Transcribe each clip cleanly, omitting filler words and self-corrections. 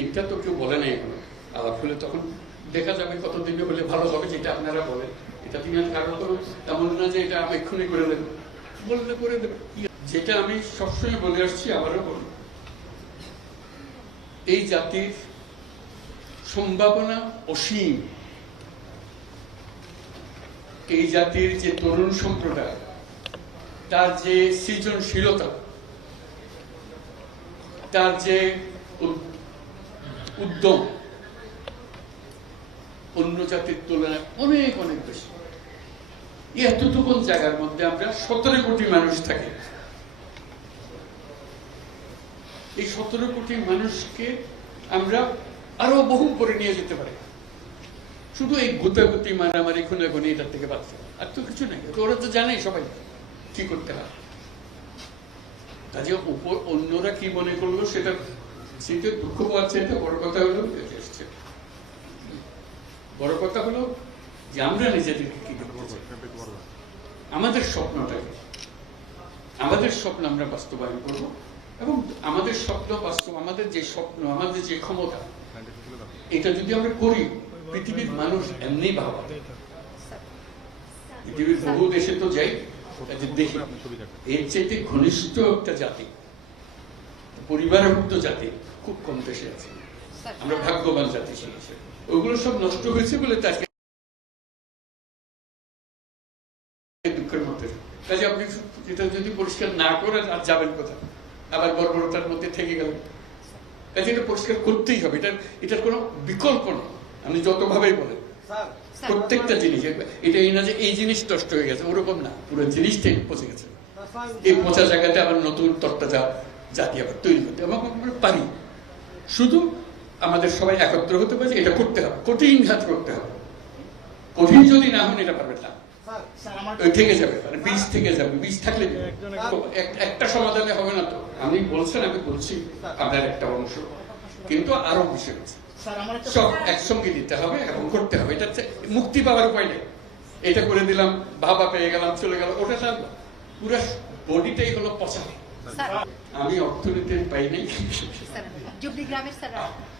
এটা তো কেউ বলে নাই এখনো। আলাপ হলে তখন দেখা যাবে কতদিনে হলে ভালো হবে, যেটা আপনারা বলেন। এটা তিনি কারণ তো তেমন না যে এটা আমি এক্ষুনি করে দেবো, বললে করে দেবে। যেটা আমি সবসময় বলে আসছি, আবারও বলি, এই জাতির সম্ভাবনা অসীম। এই জাতির যে তরুণ সম্প্রদায়, তার যে সৃজনশীলতা, তার যে উদ্যম অন্য জাতির তুলনায় অনেক অনেক বেশি। এতটুকু জায়গার মধ্যে আমরা 17 কোটি মানুষ থাকি। এই 17 কোটি মানুষকে আমরা আরো বহু করে নিয়ে যেতে পারি, শুধু এই গুতাগুতি মারামারি খুনাখুনি এটার থেকে বাঁচতে, আর তো কিছু নেই। ওরা তো জানেই সবাই কি করতে হয়। কাজে উপর অন্যরা কি মনে করলো সেটা শীতের দুঃখ পাচ্ছে। এটা বড় কথা হলো, বড় কথা হলো যে আমরা নিজেদেরকে কি করবো, আমাদের স্বপ্নটাকে, আমাদের স্বপ্ন আমরা বাস্তবায়ন করব। এবং আমাদের স্বপ্ন বাস্তব, আমাদের যে স্বপ্ন, আমাদের যে ক্ষমতা, এটা যদি আমরা করি, পৃথিবীর মানুষ এমনি ভাবা, পৃথিবীর বহু দেশে তো যাই, দেখি এর চাইতে ঘনিষ্ঠ একটা জাতি, পরিবারভুক্ত জাতি খুব কম দেশে আছে। আমরা ভাগ্যবান জাতি শিখেছি। ওগুলো সব নষ্ট হয়েছে বলে তাকে দুঃখের মধ্যে। কাজে আপনি এটা যদি পরিষ্কার না করেন আর যাবেন কোথায়, আবার বর্বরতার মধ্যে থেকে গেলেন। কাজে এটা পরিষ্কার করতেই হবে, এটার কোনো বিকল্প নেই। আপনি যতভাবেই বলেন, প্রত্যেকটা জিনিস, এটা এই না যে এই জিনিস নষ্ট হয়ে গেছে, ওরকম না, পুরো জিনিসটাই পচে গেছে। এই পচা জায়গাতে আবার নতুন তরতাজা জাতি আবার তৈরি করতে এবং আমরা পারি। শুধু আমাদের সবাই একত্র হতে পারে, এটা করতে হবে, কঠিন ঘাত করতে হবে। কঠিন যদি না হন এটা পারবেন না, থেকে যাবে, মানে বীজ থেকে যাবে। বীজ থাকলে একটা সমাধানে হবে না। তো আমি বলছেন, আমি বলছি আপনার একটা অংশ, কিন্তু আরো বিষয় আছে, সব একসঙ্গে দিতে হবে এবং করতে হবে। এটা মুক্তি পাওয়ার উপায় নেই। এটা করে দিলাম, ভাবা পেয়ে গেলাম, চলে গেল, ওটা পুরো বডিটাই হলো পচা। আমি অর্থনীতির পাই নাই,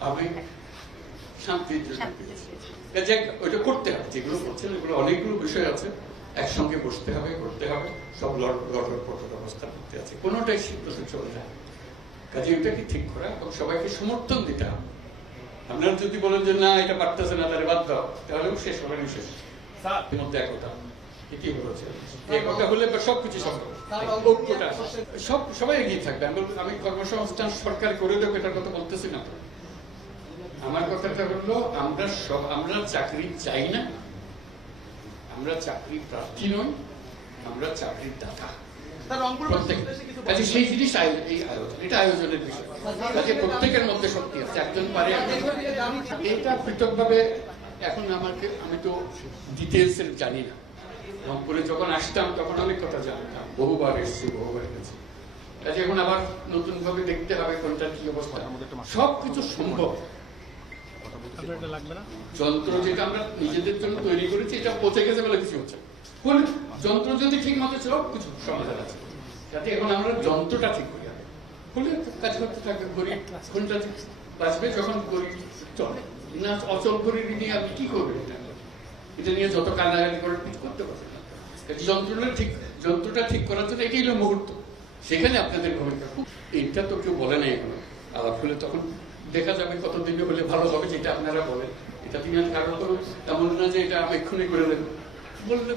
আমি শান্তির ওইটা করতে হবে। যেগুলো করছেন এগুলো অনেকগুলো বিষয় আছে, একসঙ্গে বসতে হবে, করতে হবে, সব লড়ার পথের অবস্থা করতে আছে, কোনোটাই সিদ্ধ চলে যায়। কাজে এটাকে ঠিক করা এবং সবাইকে সমর্থন দিতে হবে। আপনারা যদি বলেন যে না এটা পারতেছে না, তাহলে বাদ দাও, তাহলেও শেষ হবে না। শেষ মধ্যে একতা, এটি বলেছে, একতা হলে সবকিছু সম্ভব। ঐক্যটা সবাই এগিয়ে থাকবে। আমি কর্মসংস্থান সরকার করে দেবো এটার কথা বলতেছি না। আমার কথাটা হলো, আমরা চাকরি চাই না, আমরা চাকরি প্রার্থী নই, আমরা চাকরির দাতা। সেই জিনিস এই আয়োজন, এটা আয়োজনের বিষয়। প্রত্যেকের মধ্যে শক্তি আছে, একজন পারে। এটা পৃথক ভাবে এখন আমি তো ডিটেলস এর জানি না। রংপুরে যখন আসতাম তখন অনেক কথা জানতাম, বহুবার এসেছি, বহুবার গেছি। কাজে এখন আবার নতুন ভাবে দেখতে হবে কোনটা কি অবস্থা। সবকিছু সম্ভব। যন্ত্র যেটা আমরা নিজেদের জন্য তৈরি করেছি, এটা পচে গেছে বলে কিছু হচ্ছে। যন্ত্র যদি ঠিক মতো সব কিছু সমাধান আছে, যাতে এখন আমরা যন্ত্রটা ঠিক করি, বলে কাজ করতে থাকবে। গরিব কোনটা বাঁচবে যখন গরিব চলে না, অচল গরিব নিয়ে আপনি কি করবেন? এটা নিয়ে যত কান্নাকাটি করে কিছু করতে পারবেন না। যন্ত্রটা ঠিক করার জন্য এটাই হলো মুহূর্ত, সেখানে আপনাদের ভূমিকা খুব। এটা তো কেউ বলে নাই এখনো। আলাপ হলে তখন দেখা যাবে কতদিনে হলে ভালো হবে, যেটা আপনারা বলেন। এটা তিনি কারণ তো তেমন না যে এটা আমি এক্ষুনি করে দেবো, বললে